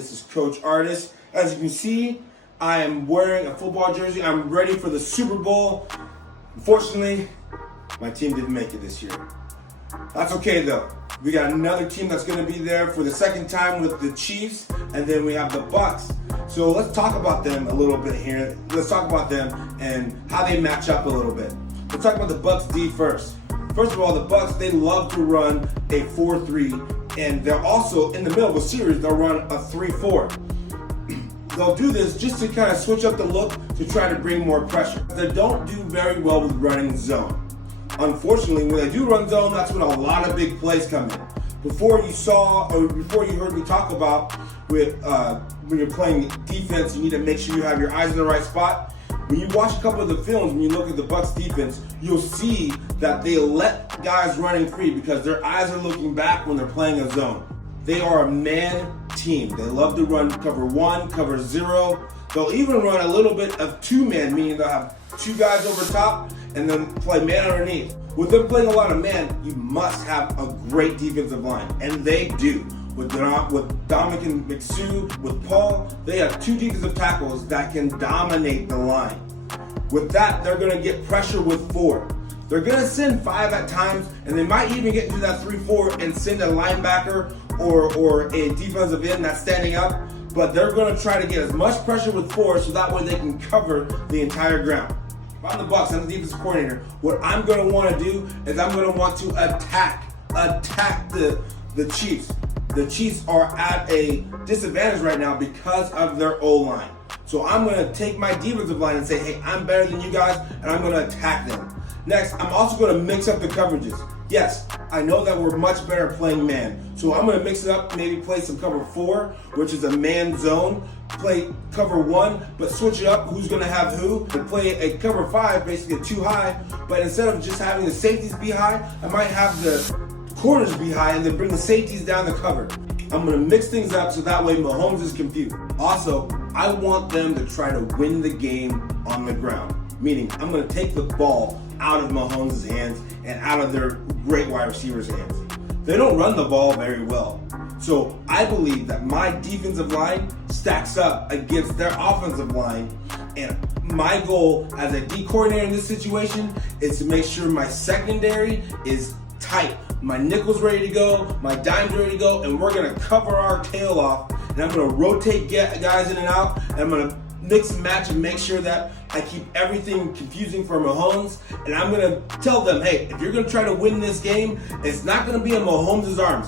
This is Coach Artist. As you can see, I am wearing a football jersey. I'm ready for the Super Bowl. Unfortunately, my team didn't make it this year. That's okay though. We got another team that's going to be there for the second time with the Chiefs, and then we have the Bucks. So let's talk about them a little bit here. Let's talk about them and how they match up a little bit. Let's talk about the Bucks D first. First of all, the Bucks, they love to run a 4-3, and they're also in the middle of a series, they'll run a 3-4. They'll do this just to kind of switch up the look to try to bring more pressure. They don't do very well with running zone. Unfortunately, when they do run zone, that's when a lot of big plays come in. Before you heard me talk about with when you're playing defense, you need to make sure you have your eyes in the right spot. When you watch a couple of the films, when you look at the Bucks defense, you'll see that they let guys running free because their eyes are looking back when they're playing a zone. They are a man team. They love to run cover 1, cover 0. They'll even run a little bit of 2-man, meaning they'll have 2 guys over top and then play man underneath. With them playing a lot of man, you must have a great defensive line, and they do. With Dominic and McSue, with Paul, they have 2 defensive tackles that can dominate the line. With that, they're going to get pressure with 4. They're going to send 5 at times, and they might even get into that 3-4 and send a linebacker or a defensive end that's standing up, but they're going to try to get as much pressure with 4 so that way they can cover the entire ground. If I'm the Bucks, I'm the defensive coordinator, what I'm going to want to do is I'm going to want to attack the Chiefs. The Chiefs are at a disadvantage right now because of their O-line. So I'm going to take my defensive line and say, hey, I'm better than you guys, and I'm going to attack them. Next, I'm also going to mix up the coverages. Yes, I know that we're much better playing man. So I'm going to mix it up, maybe play some cover 4, which is a man zone. Play cover 1, but switch it up, who's going to have who. And play a cover 5, basically 2 high. But instead of just having the safeties be high, I might have the corners be high and then bring the safeties down the cover. I'm going to mix things up so that way Mahomes is confused. Also, I want them to try to win the game on the ground. Meaning, I'm going to take the ball out of Mahomes' hands and out of their great wide receivers' hands. They don't run the ball very well. So I believe that my defensive line stacks up against their offensive line. And my goal as a D coordinator in this situation is to make sure my secondary is tight. My nickel's ready to go, my dime's ready to go, and we're going to cover our tail off. And I'm going to rotate guys in and out, and I'm going to mix and match and make sure that I keep everything confusing for Mahomes. And I'm going to tell them, hey, if you're going to try to win this game, it's not going to be in Mahomes' arms.